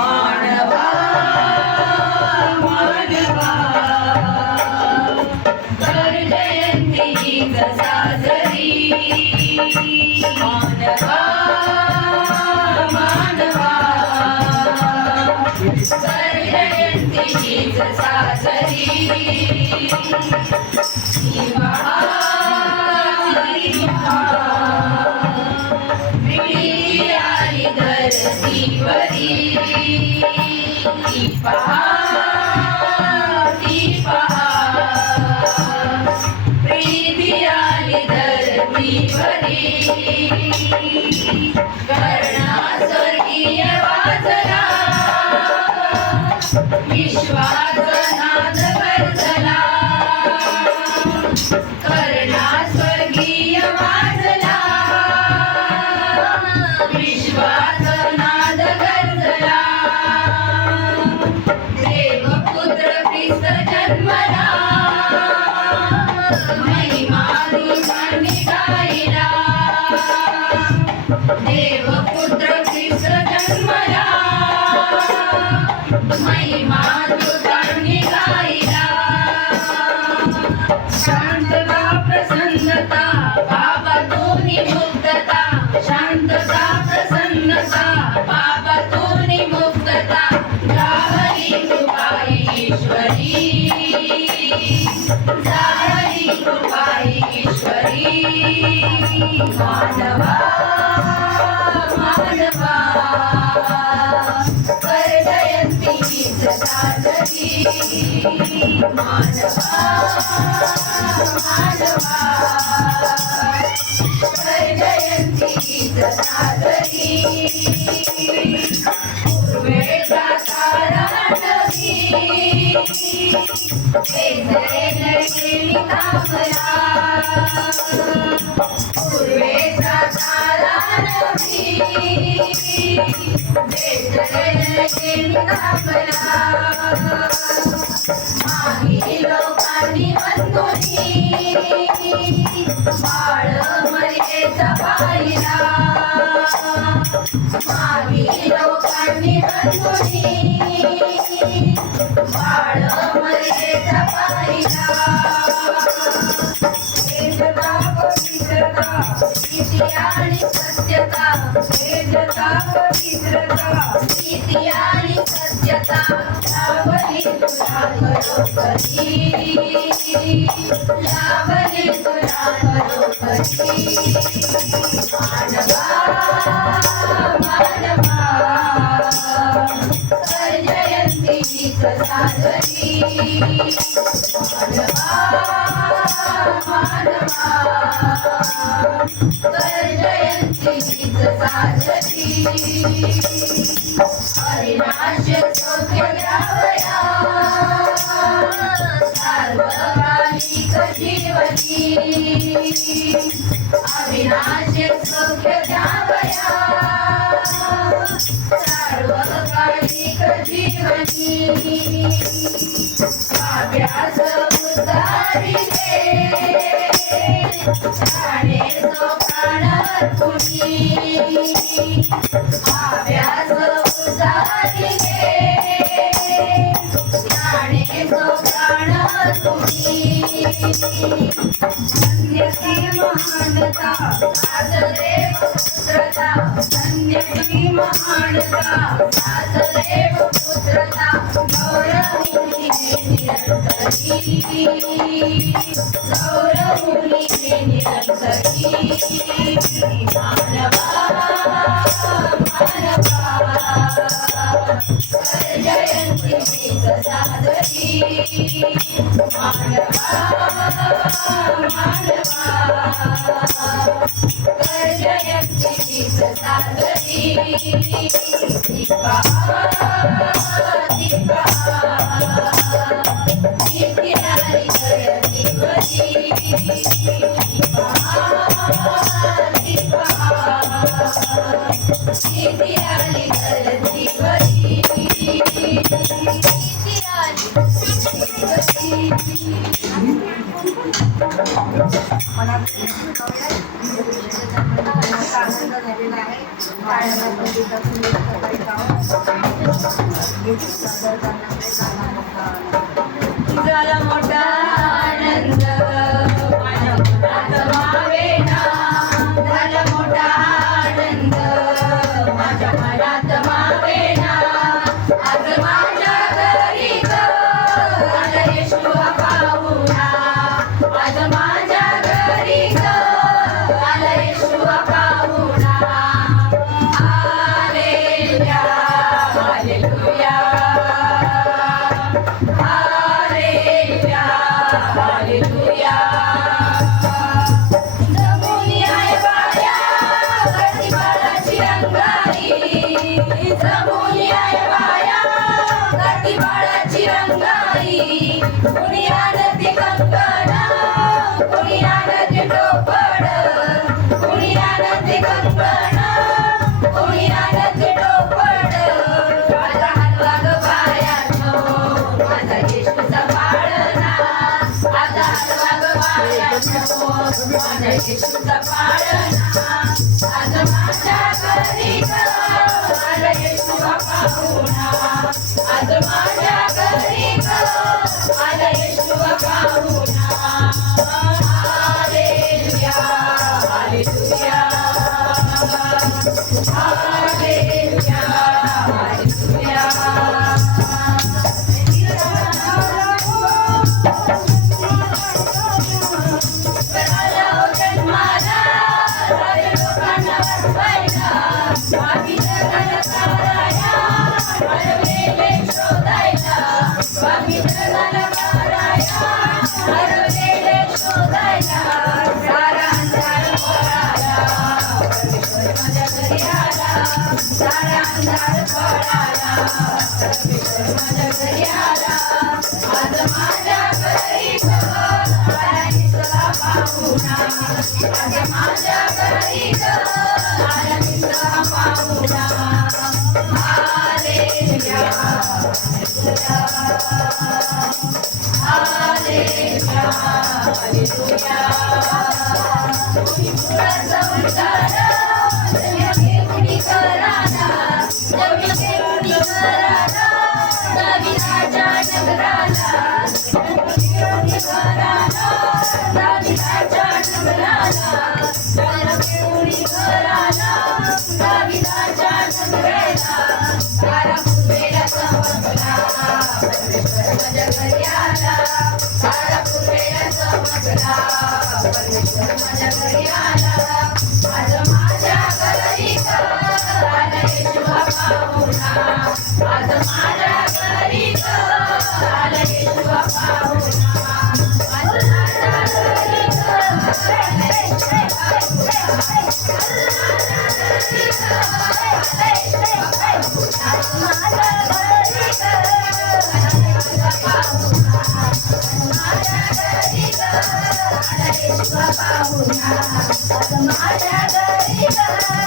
मानवा मानवा कर जयंती साजरी मानवा मानवा कर जयंती साजरी स्वर्गीय वाजला विश्वासनाद गरजला कर्णा स्वर्गीय वाजला विश्वासनाद गरजला देवपुत्र ख्रिस्त जन्मला महिमा दुर्गांनी गायला देवपुत्र ख्रिस्त जन्मला महिमा दुर्गांनी गायला शांतता प्रसन्नता बाबा तूनी मुक्तता शांतता प्रसन्नता बाबा तूनी मुक्तता जाहरी कृपा ईश्वरी जाहरी कृपा ईश्वरी मानवा मानवा कर जयंती साजरी मानवा मानवा कर जयंती साजरी पूर्वेचा तारा नवी वेधले नळकेली कामला पूर्वेचा तारा नवी वेधले नळकेली कामला माही लोकांनी बंधुनी बाळ मर्यादा पाहिला माही लोकांनी बंधुनी बाळ मर्यादा पाहिला वेदता पवित्रता नीती आणि सत्यता वेदता पवित्रता नीती आणि सत्यता लाभली तुला खरोखरी लाभली तुला खरोखरी मानवा मानवा कर जयंती साजरी मानवा मानवा कर जयंती साजरी अविनाश सौख्य द्यावया सार्वकालिक जीवनी अविनाश सौख्य द्यावया सार्वकालिक जीवनी अभ्यास उतारिले प्राणे प्राण तुझी अभ्यास उतारिले प्राणे प्राण तुझी धन्यती महानता साधदेव पुत्रता धन्यती महानता साधदेव पुत्रता गौरमुनी निरंतरी गौरमुनी निरंतरी मानवा मानवा कर जयंती साजरी मानवा मानवा कर जयंती साजरी दीपा दीपा नित्यारी जयंती बजी दीपा दीपा नित्यारी जयंती बजी आनंद झालेला आहे. झाला मोठा आनंद माझ्या मनात मावेना झाला मोठा आनंद माझ्या मनात मावेना आज माझ्या घरी ग आला येशू पाहुणा आज माझ्या घरी ग आला येशू पाहुणा हालेलुया हालेलुया हालेलुया हालेलुया जमुनी आहे बाया गती बाळाची रंगाई जमुनी आहे बाया गती बाळाची रंगाई कुणी आणते कंकण कुणी आणते टोपड कुणी आणते कंकण कुणी आणते टोपड माझा हलवा ग बायानो माझा येशूचा पाळणा माझा हलवा ग बायानो माझा येशूचा पाळणा आज माझ्या घरी ग आला येशू पाहुणा आज माझ्या घरी ग आला येशू पाहुणा हालेलुया हालेलुया हालेलुया हालेलुया कराला हो जन्माला राजा लोकांना वाचवायला बाकी जगाला कराया हरवलेले शोधायला बाकी जगाला कराया हरवलेले शोधायला सारा अंधार पळाला परमेश्वर माझ्या घरी आला सारा अंधार पळाला परमेश्वर माझ्या घरी आला आज माझ्या घरी आला निसला पाहुणा आज माझ्या घरी आला निसला पाहुणा हालेलुया हालेलुया हालेलुया पुराचा उद्धार जगाचे कुणी कराना जगाचे कुणी कराना दाविदाच्या नगराला कुणी कराना दाविदाच्या नगराला जगाचे कुणी कराना दाविदाच्या नगराला सारा पूर्वेला चमकला परमेश्वर माझ्या घरी आला सारा पूर्वेला चमकला परमेश्वर माझ्या घरी आला आज माझ्या घरी आला येशू पाहुणा आज माझ्या घरी आला येशू पाहुणा आज माझ्या घरी पाहुणा आज माझ्या घरी